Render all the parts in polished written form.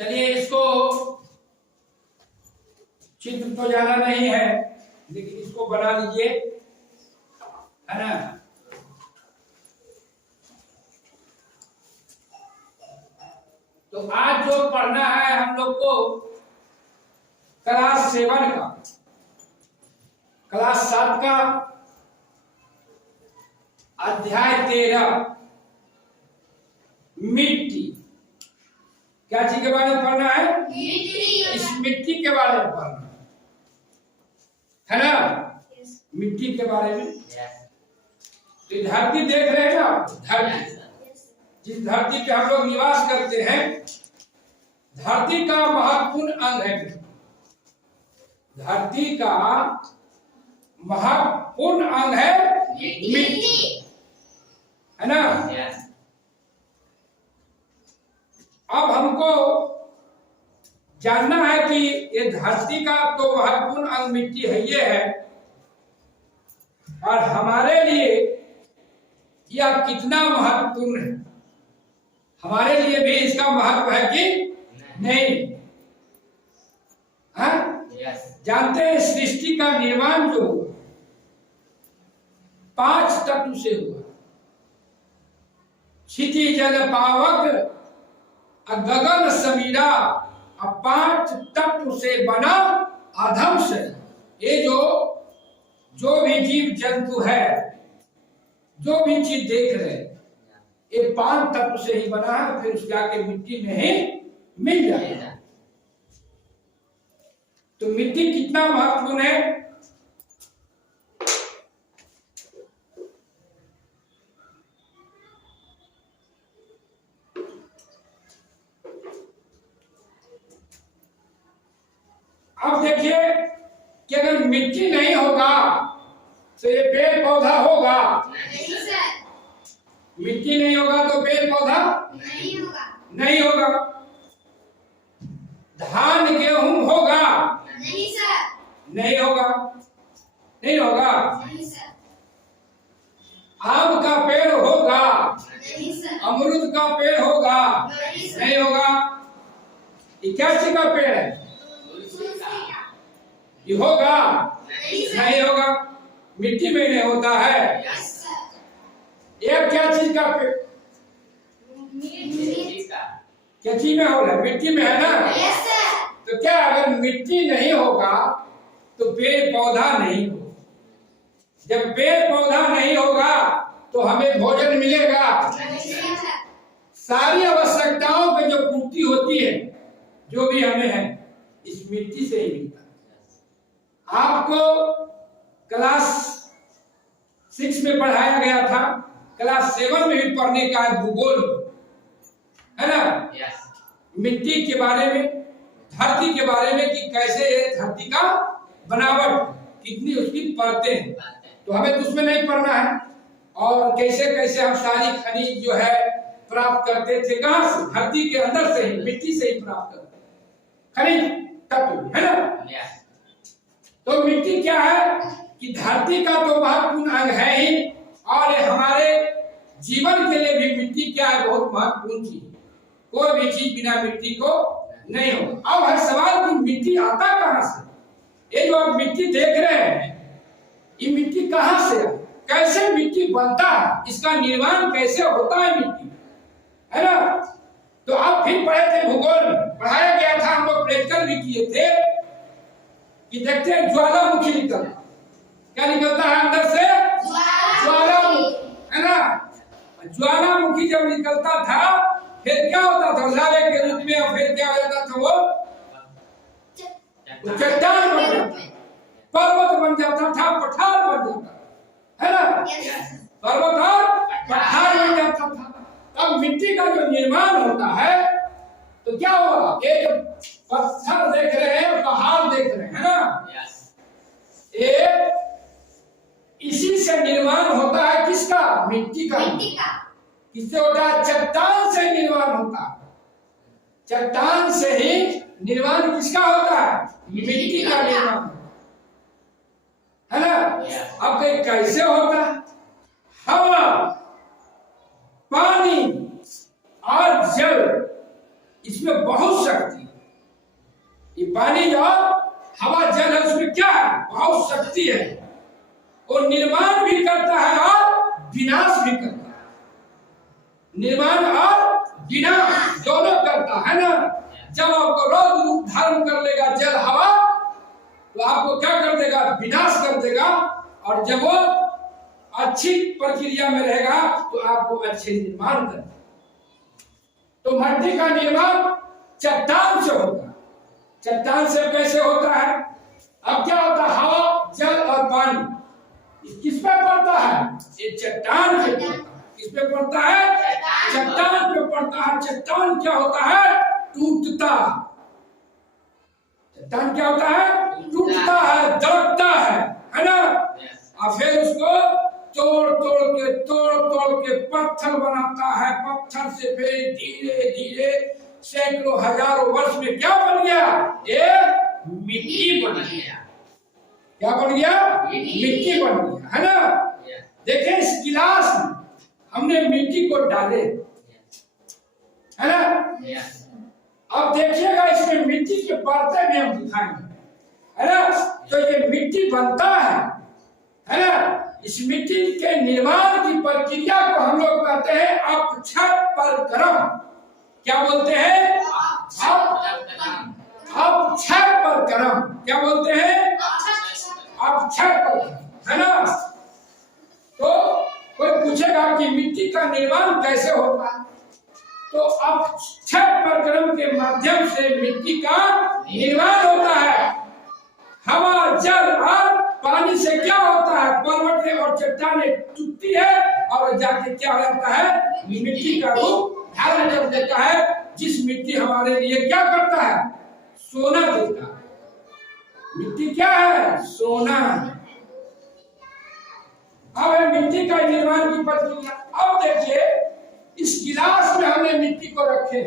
चलिए, इसको चित्र तो जाना नहीं है, लेकिन इसको बना लीजिए, है ना। तो आज जो पढ़ना है हम लोग को क्लास 7 का, क्लास 7 का अध्याय 13 मिट्टी। क्या चीज के बारे में पढ़ना है? मिट्टी। इस मिट्टी के बारे में पढ़ना है ना। मिट्टी के बारे में। तो धरती देख रहे हैं ना, धरती, जिस धरती पे हम लोग निवास करते हैं, धरती का महत्वपूर्ण अंग है। धरती का महत्वपूर्ण अंग है मिट्टी, है ना। अब हमको जानना है कि ये धरती का तो महत्वपूर्ण अंग मिट्टी है, ये है, और हमारे लिए यह कितना महत्वपूर्ण है। हमारे लिए भी इसका महत्व है कि नहीं? हाँ? जानते हैं सृष्टि का निर्माण जो हुआ 5 तत्व से हुआ। क्षिति जल पावक गगन समीरा, 5 तत्व से बना अधम से। ये जो भी जीव जंतु है, जो भी चीज देख रहे हैं, ये 5 तत्व से ही बना है, फिर जाके मिट्टी में ही मिल जाएगा। तो मिट्टी कितना महत्वपूर्ण है। अब देखिए कि अगर मिट्टी नहीं होगा तो ये पेड़ पौधा होगा नहीं सर। मिट्टी नहीं होगा तो पेड़ पौधा नहीं होगा। धान गेहूं होगा नहीं सर। नहीं होगा, नहीं होगा। नहीं सर। आम का पेड़ होगा नहीं सर। अमरूद का पेड़ होगा नहीं होगा। ये क्या चीज का पेड़ है? ये होगा नहीं होगा। मिट्टी में नहीं होता है। ये क्या चीज का पेड़? क्या चीज में होगा? मिट्टी में है ना। तो क्या अगर मिट्टी नहीं होगा तो पेड़ पौधा नहीं होगा। जब पेड़ पौधा नहीं होगा तो हमें भोजन मिलेगा। सारी आवश्यकताओं की जो पूर्ति होती है, जो भी हमें है, इस मिट्टी से ही मिलता है। आपको क्लास 6 में पढ़ाया गया था, क्लास 7 में भी पढ़ने का भूगोल, है ना। मिट्टी के बारे में, धरती के बारे में कि कैसे धरती का बनावट, कितनी उसकी परतें हैं, तो हमें तो उसमें नहीं पढ़ना है। और कैसे कैसे हम सारी खनिज जो है प्राप्त करते थे, कहां से? धरती के अंदर से ही, मिट्टी से ही प्राप्त करते खनिज तत्व, है ना। तो मिट्टी क्या है कि धरती का तो महत्वपूर्ण अंग है ही, और हमारे जीवन के लिए भी मिट्टी क्या है? बहुत महत्वपूर्ण चीज। कोई भी चीज बिना मिट्टी को नहीं हो। अब हर सवाल की मिट्टी आता कहां से? ये जो आप मिट्टी देख रहे हैं, ये मिट्टी कहां से है? कैसे मिट्टी बनता है? इसका निर्माण कैसे होता है मिट्टी, है ना। तो आप फिर पढ़े थे भूगोल, पढ़ाया गया था, हम लोग प्रैक्टिकल भी किए थे कि देखते हैं ज्वालामुखी निकलता। क्या निकलता है अंदर से? ज्वालामुखी, है ना। ज्वालामुखी जब निकलता था फिर क्या होता था? लावे के रूप में, और फिर क्या हो जाता था? वो चट्टान बन जाता, पर्वत बन जाता था, पठार बन जाता, है ना। पर्वत और पठार बन जाता था। अब मिट्टी का जो निर्माण होता है तो क्या होगा? एक पत्थर देख रहे हैं, पहाड़ देख रहे हैं, है ना। एक इसी से निर्माण होता है किसका? मिट्टी का। किससे होता है? चट्टान से निर्माण होता है। चट्टान से ही निर्माण किसका होता है? मिट्टी का निर्माण, है ना। अब कैसे होता है? हवा, पानी और जल, इसमें बहुत शक्ति पानी और हवा जल है उसमें क्या है? बहुत शक्ति है। वो निर्माण भी करता है और विनाश भी करता है। निर्माण और विनाश दोनों करता है ना। जब आपको रौद्र रूप धारण कर लेगा जल हवा, तो आपको क्या कर देगा? विनाश कर देगा। और जब वो अच्छी प्रक्रिया में रहेगा तो आपको अच्छे निर्माण कर देगा। तो मट्टी का निर्माण चट्टान से होता है। चट्टान से कैसे होता है? अब क्या होता है? हवा, जल और पानी किस पे पड़ता है? ये चट्टान पे पड़ता है। किस पे पड़ता है? चट्टान पे पड़ता है। चट्टान क्या होता है? टूटता। चट्टान क्या होता है? टूटता है, दबता है ना। और फिर उसको तोड़ के पत्थर बनाता है। पत्थर से फिर धीरे धीरे सैकड़ों हजारों वर्ष में क्या बन गया? एक मिट्टी बन गया। क्या बन गया? मिट्टी बन गया, है ना। देखें इस गिलास में हमने मिट्टी को डाले, है ना। अब देखिएगा इसमें मिट्टी के परतें भी हम दिखाएंगे, है ना। तो ये मिट्टी बनता है ना। इस मिट्टी के निर्माण की प्रक्रिया को हम लोग कहते हैं अपक्षय परक्रम। क्या बोलते हैं? अपक्षय परक्रम। क्या बोलते हैं? अपक्षय परक्रम, है ना। तो कोई पूछेगा कि मिट्टी का निर्माण कैसे होता है, तो अपक्षय परक्रम के माध्यम से मिट्टी का निर्माण होता है। हवा, जल और पानी से क्या होता है? पर्वतें और चट्टानें टूटती है और जाके क्या हो जाता है? मिट्टी का रूप धारण कर देता है, जिस मिट्टी हमारे लिए क्या करता है? सोना देता है। मिट्टी क्या है? सोना। अब है मिट्टी का निर्माण की प्रक्रिया। अब देखिए इस गिलास में हमने मिट्टी को रखे,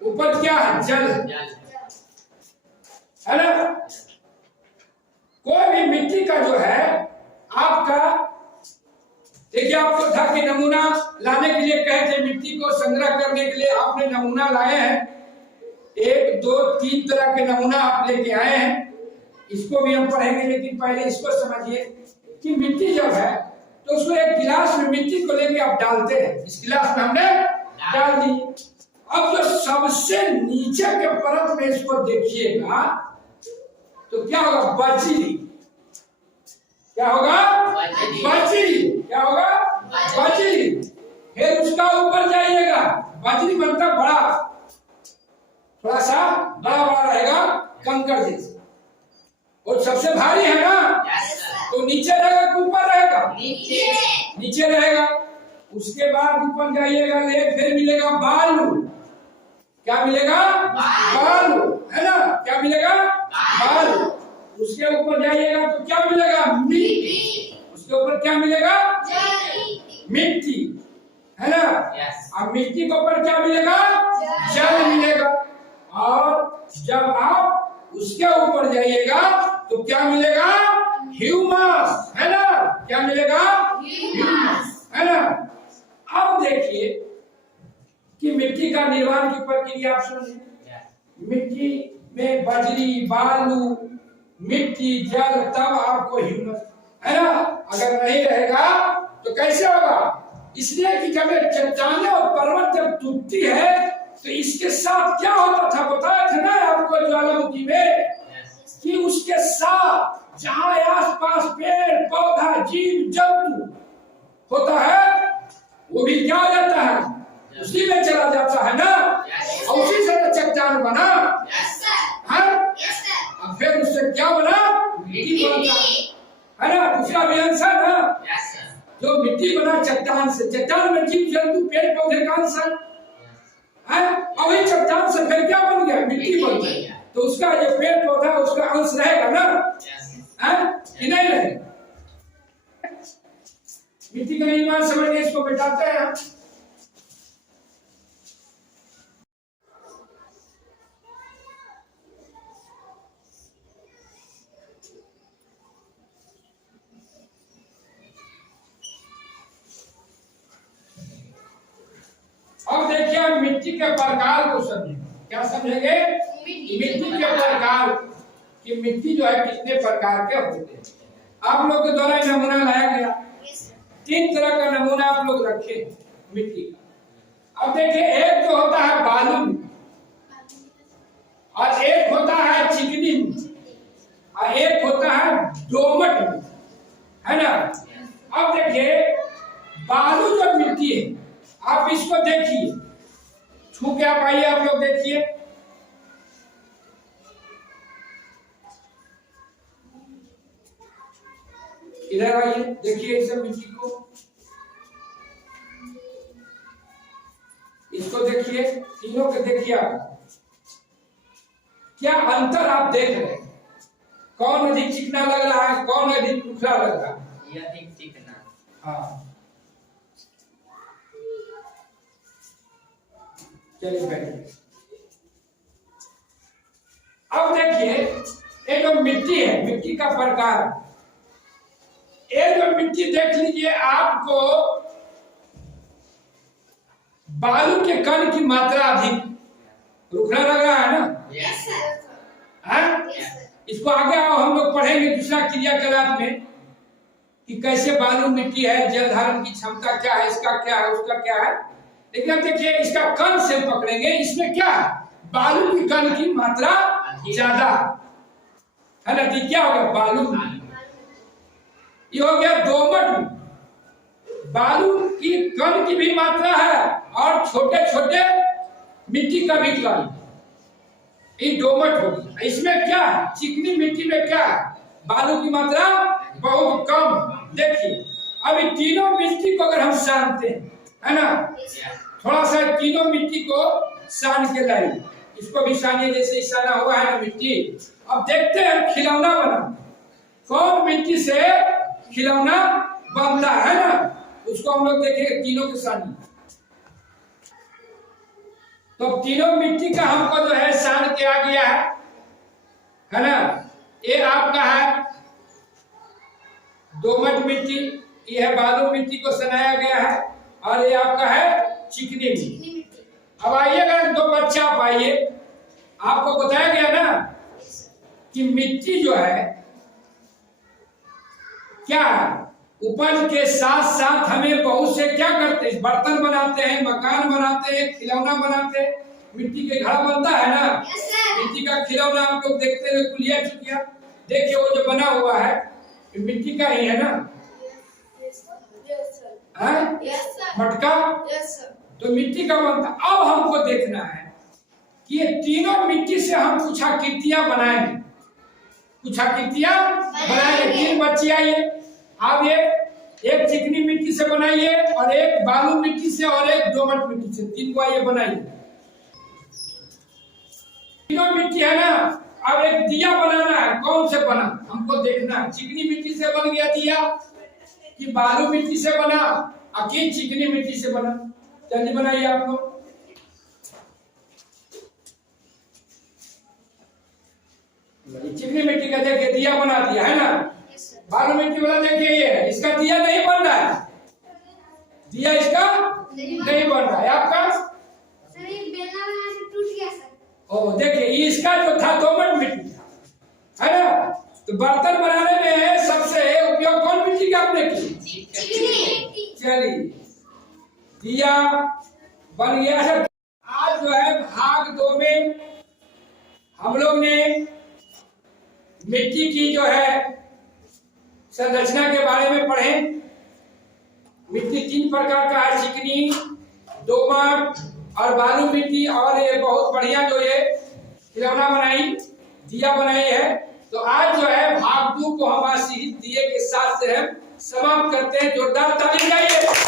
ऊपर क्या है? जल, है ना। कोई भी मिट्टी का जो है आपका, देखिए आपको था कि नमूना लाने के लिए कहे थे, मिट्टी को संग्रह करने के लिए आपने नमूना लाए हैं। 1, 2, 3 तरह के नमूना आप लेके आए हैं। इसको भी हम पढ़ेंगे, लेकिन पहले इसको समझिए कि मिट्टी जब है तो उसको एक गिलास में मिट्टी को लेके आप डालते हैं। इस गिलास में हमने डाल दी। अब जो सबसे नीचे के परत में इसको देखिएगा तो क्या होगा? बजरी। क्या होगा? बजरी। क्या होगा? बजरी। फिर उसका ऊपर जाइएगा, बजरी बनता बड़ा, थोड़ा सा बड़ा बड़ा रहेगा, कंकड़ जैसे। और सबसे भारी है ना, तो नीचे रहेगा कि ऊपर रहेगा? नीचे रहेगा। उसके बाद ऊपर जाइएगा, ले फिर मिलेगा बालू। क्या मिलेगा? बालू, है ना। क्या मिलेगा? बालू। उसके ऊपर जाइएगा तो क्या मिलेगा? मिट्टी। उसके ऊपर क्या मिलेगा? मिट्टी, है ना। अब मिट्टी के ऊपर क्या मिलेगा? जल मिलेगा। और जब आप उसके ऊपर जाइएगा तो क्या मिलेगा? ह्यूमस, है ना। क्या मिलेगा? ह्यूमस, है ना। अब देखिए कि मिट्टी का निर्माण की प्रक्रिया आप समझिए। मिट्टी में बजरी, बालू, मिट्टी, जल, तब आपको ह्यूमस, है ना। अगर नहीं रहेगा तो कैसे होगा? इसलिए कि जब चट्टानें और पर्वत जब टूटती है तो इसके साथ क्या होता था? बताया था ना आपको ज्वालामुखी में कि उसके साथ जहां आसपास पेड़ पौधा जीव जंतु होता है वो भी क्या हो जाता है? उसी में चला जाता है ना। और उसी से चट्टान बना, और फिर उससे क्या बना? मिट्टी बनता है ना। दूसरा भी आंसर ना, जो मिट्टी बना चट्टान से, चट्टान में जीव जंतु पेड़ पौधे का आंसर है। और वही चट्टान से फिर क्या बन गया? मिट्टी बन गई। तो उसका ये पेड़ पौधा उसका अंश रहेगा ना, कि नहीं रहेगा? मिट्टी का निर्माण समझ के इसको बैठाते हैं हम। अब देखिए मिट्टी के प्रकार को समझेंगे। क्या समझेंगे? मिट्टी के प्रकार कि मिट्टी जो है कितने प्रकार के होते हैं। आप लोग के द्वारा नमूना लाया गया, 3 तरह का नमूना आप लोग रखे मिट्टी का। अब देखिए, एक जो होता है बालू और एक होता है चिकनी और एक होता है दोमट, है ना। अब देखिए, बालू जो मिट्टी है, आप इसको देखिए, छू के आप आइए, आप लोग देखिए, इधर आइए, देखिए इस मिट्टी को, इसको देखिए, तीनों के देखिए, आप क्या अंतर आप देख रहे हैं? कौन अधिक चिकना लग रहा है, कौन अधिक टुकड़ा लग रहा है? ये अधिक चिकना। हाँ, चलिए बैठिए। अब देखिए, ये जो मिट्टी है, मिट्टी का प्रकार, ये जो मिट्टी देख लीजिए, आपको बालू के कण की मात्रा अधिक रुखना लग रहा है ना? Yes sir. हाँ? इसको आगे आओ, हम लोग पढ़ेंगे दूसरा क्रियाकलाप में कि कैसे बालू मिट्टी है, जल धारण की क्षमता क्या है, इसका क्या है, उसका क्या है। लेकिन अब देखिए, इसका कण से पकड़ेंगे, इसमें क्या है, बालू की कण की मात्रा ज्यादा है ना। तो क्या हो गया, बालू। ये हो गया दोमट, बालू की कण की भी मात्रा है और छोटे छोटे मिट्टी का भी कण, ये दोमट हो गया। इसमें क्या है, चिकनी मिट्टी में क्या है, बालू की मात्रा बहुत कम। देखिए, अब इन तीनों मिट्टी को अगर हम सानते हैं, है ना, थोड़ा सा तीनों मिट्टी को सान के लाइए, इसको भी सानिए, जैसे साना हुआ है ना मिट्टी। अब देखते हैं खिलौना बना, कौन मिट्टी से खिलौना बनता है ना, उसको हम लोग देखेंगे, तीनों के सानी। तो तीनों मिट्टी का हमको जो है सान के आ गया है ना। ये आपका है दोमट मिट्टी, ये है बालू मिट्टी को सनाया गया है, और ये आपका है चिकनी मिट्टी। अब आइए, अगर 2 बच्चा आप आइए, आपको बताया गया ना कि मिट्टी जो है क्या है, उपज के साथ साथ हमें बहुत से क्या करते हैं, बर्तन बनाते हैं, मकान बनाते हैं, खिलौना बनाते हैं। मिट्टी के घड़ा बनता है ना, मिट्टी का खिलौना आप लोग देखते हैं, कुलिया चुकिया, देखिए वो जो बना हुआ है मिट्टी का ही है ना, मटका, तो मिट्टी का बनता। अब हमको देखना है कि ये तीनों मिट्टी से हम कुछ आकृतियां बनाएंगे, कुछ आकृतियां बनाएंगे। 3 बच्चे आइए, आप ये एक चिकनी मिट्टी से बनाइए, और एक बालू मिट्टी से, और एक दोमट मिट्टी से, 3 को आइए बनाइए। तीनों मिट्टी है ना। अब एक दिया बनाना है, कौन से बना हमको देखना है, चिकनी मिट्टी से बन गया दिया कि बालू मिट्टी से बना, कि चिकनी मिट्टी से बना। जल्दी बनाइए आप लोग। चिकनी मिट्टी का देखिए दिया बना दिया है ना, बालू मिट्टी वाला देखिए ये, इसका दिया नहीं बन रहा है, दिया इसका नहीं बन रहा है। आपका ओ देखिए, इसका जो था दोमट मिट्टी है ना। तो बर्तन बनाने में सबसे उपयोग कौन मिट्टी का आपने की, चलिए दिया बन गया। आज जो है भाग 2 में हम लोग ने मिट्टी की जो है संरचना के बारे में पढ़े। मिट्टी 3 प्रकार का है, चिकनी, दोमट और बालू मिट्टी, और ये बहुत बढ़िया जो ये खिलौना बनाई, दिया बनाई है। तो आज जो है भाग 2 को हम आज दिए के साथ से हम समाप्त करते हैं। जोरदार ताली बजाइए।